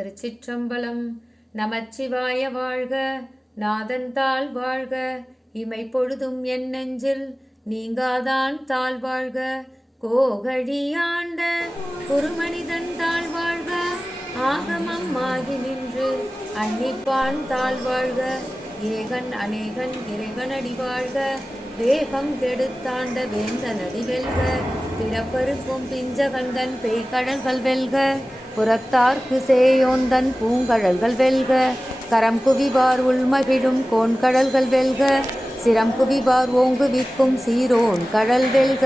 திருச்சிற்றம்பலம். நமச்சிவாய வாழ்க, நாதன் தாள் வாழ்க, இமை பொழுதும் என் நெஞ்சில் நீங்காதான் தாழ் வாழ்க. கோகழியாண்ட குருமனிதன் தாழ் வாழ்க, ஆகமம் ஆகி நின்று அன்னிப்பான் தாழ் வாழ்க. ஏகன் அநேகன் இறைவன் அடி வாழ்க, வேகம் கெடுத்தாண்ட வேந்தன் அடி வெல்க. பிறப்பருக்கும் பிஞ்சகந்தன் பேய்கடல்கள் வெல்க, புறத்தார்க்கு சேயோந்தன் பூங்கடல்கள் வெல்க. கரம் குவிவார் உள்மகிழும் கோண்கடல்கள் வெல்க, சிரம் குவிவார் ஓங்குவிக்கும் சீரோன் கடல் வெல்க.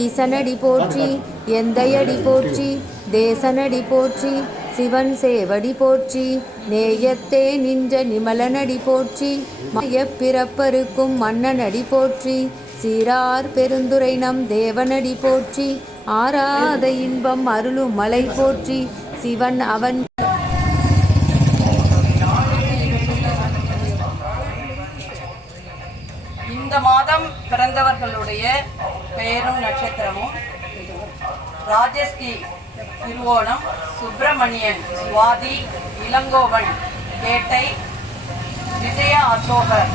ஈசனடி போற்றி எந்தையடி போற்றி, தேசனடி போற்றி சிவன் சேவடி போற்றி. நேயத்தே நின்ற நிமலனடி போற்றி, பிறப்பருக்கும் மன்னனடி போற்றி. சீரார் பெருந்துரை நம் தேவனடி போற்றி, ஆராத இன்பம் அருளும் மலை போற்றி. சிவன் அவன் இந்த மாதம் பிறந்தவர்களுடைய பெயரும் நட்சத்திரமும் ராஜஸ்ரீ திருவோணம், சுப்பிரமணியன், சுவாதி, இளங்கோவன், கேட்டை, விஜயா அசோகர்,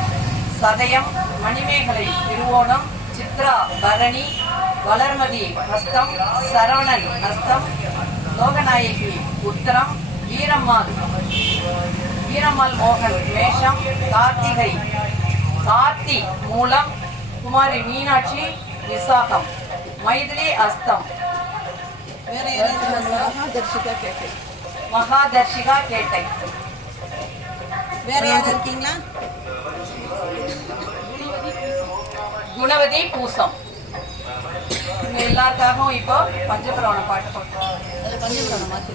சதயம், மணிமேகலை திருவோணம், சித்ரா பரணி, வளர்மதி ஹஸ்தம், சரவணன் ஹஸ்தம், லோகநாயகி உத்தரம், வீரம்மாள் மோகன் மேஷம், கார்த்திகை கார்த்தி மூலம், குமாரி மீனாட்சி விசாகம், மைதிலி அஸ்தம், மகாதர்ஷிகா கேட்டை. வேற யாரும் இருக்கீங்களா? குணவதி பூசம். எல்லாருக்காகவும் இப்போ பஞ்சபுராண பாட்டு போட்டோம். பஞ்சபுராணம் மாற்றி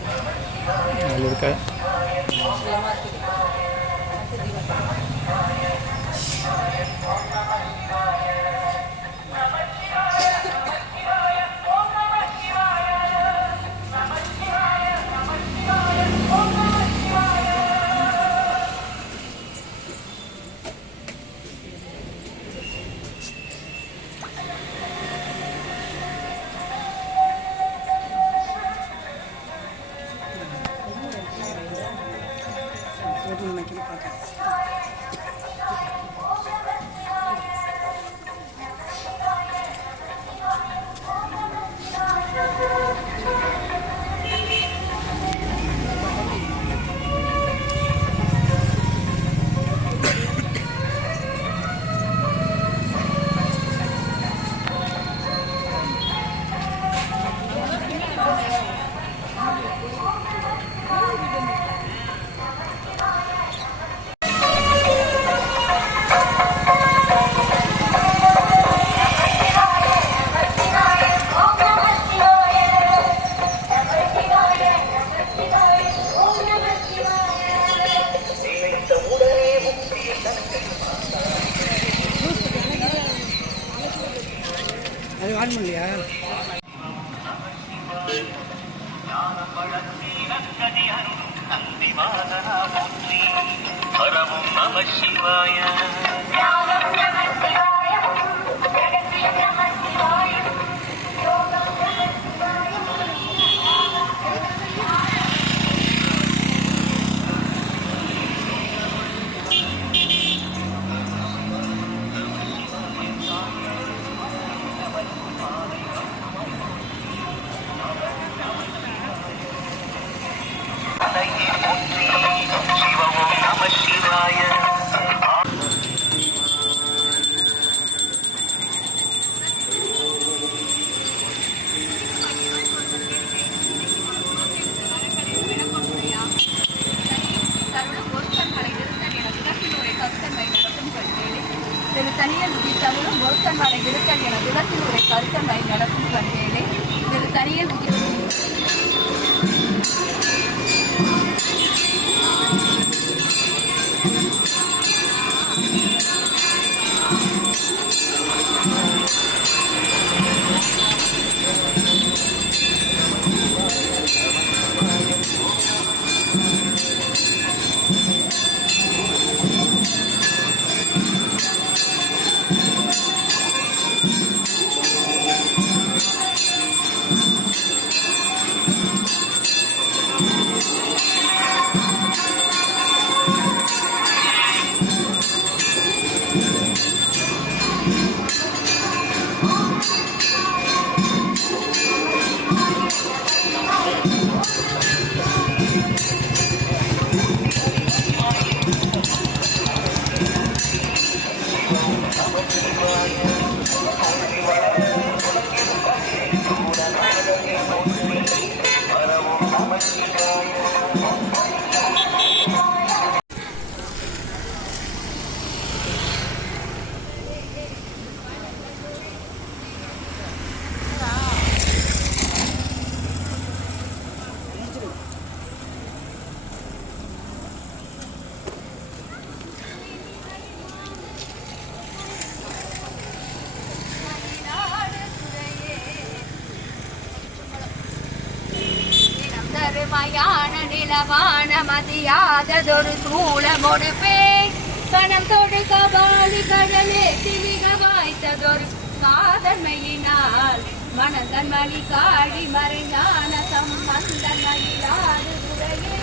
களவான மதியாததொரு சூழமொடு பேய் கணம் தொடு கபாலி கடலே திமிக வாய்த்ததொரு காதன்மையினால் மனதன் மலி காடி மறைஞான சம்பந்தன் மயிலாடு துறையே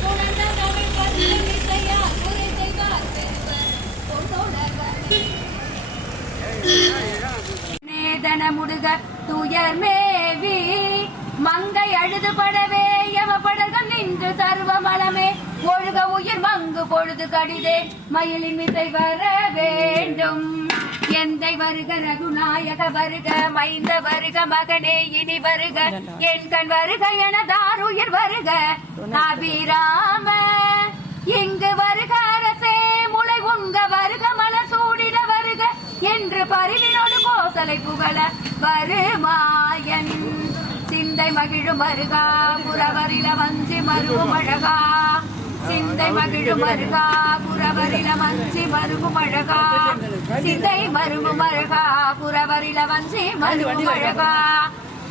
குணந்த தமிழ் பத்தியா குறை செய்வார் பெறுவர் நேதன முடுக துயர் மேவி மங்கை அழுது படவே யமபடகம் நின்று சர்வ மலமே ஒழுக உயிர் மங்கு பொழுது கடிதே மயிலின் மிசை வர வேண்டும் எந்தை வருக ரகுநாயக வருக மைந்த வருக மகனே இனி வருக என் கண் வருக எனதாருயிர் வருக அபிராம இங்கு வருக அரசே முளை உண்க வருக மலர் சூடிட வருக என்று பரிவினோடு கோசலை புகழ வருமாயன் சிந்தை மகிழும் மருகா புறவரில வஞ்சி மருவும் அழகா சிந்தை மகிழும் மருகா புறவரில வஞ்சி மருவும் அழகா சிந்தை மருவும் அழகா புறவரில வஞ்சி மருவும் அழகா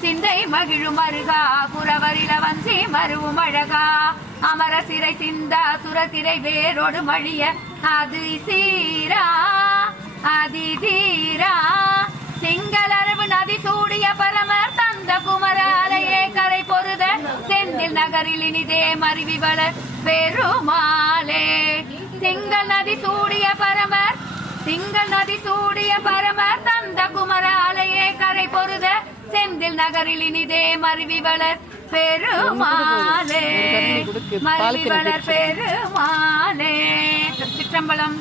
சிந்தை மகிழும் மருகா புறவரில வஞ்சி மருவும் அழகா அமர சிறை சிந்தா சுரத்திரை வேரோடு மழிய அது சீரா அதி தீரா திங்களரவு நதி சூடிய பரமர் தந்த குமராலையே கரை பொருத செந்தில் நகரில் இனிதே மருவி வளர் பெருமாளே திங்கள் நதி சூடிய பரமர் தந்த குமராலையே கரை பொருத செந்தில் நகரில் இனிதே மருவி வளர் பெருமாளே மருவி வளர் பெருமாளே. திருச்சிற்றம்பலம்.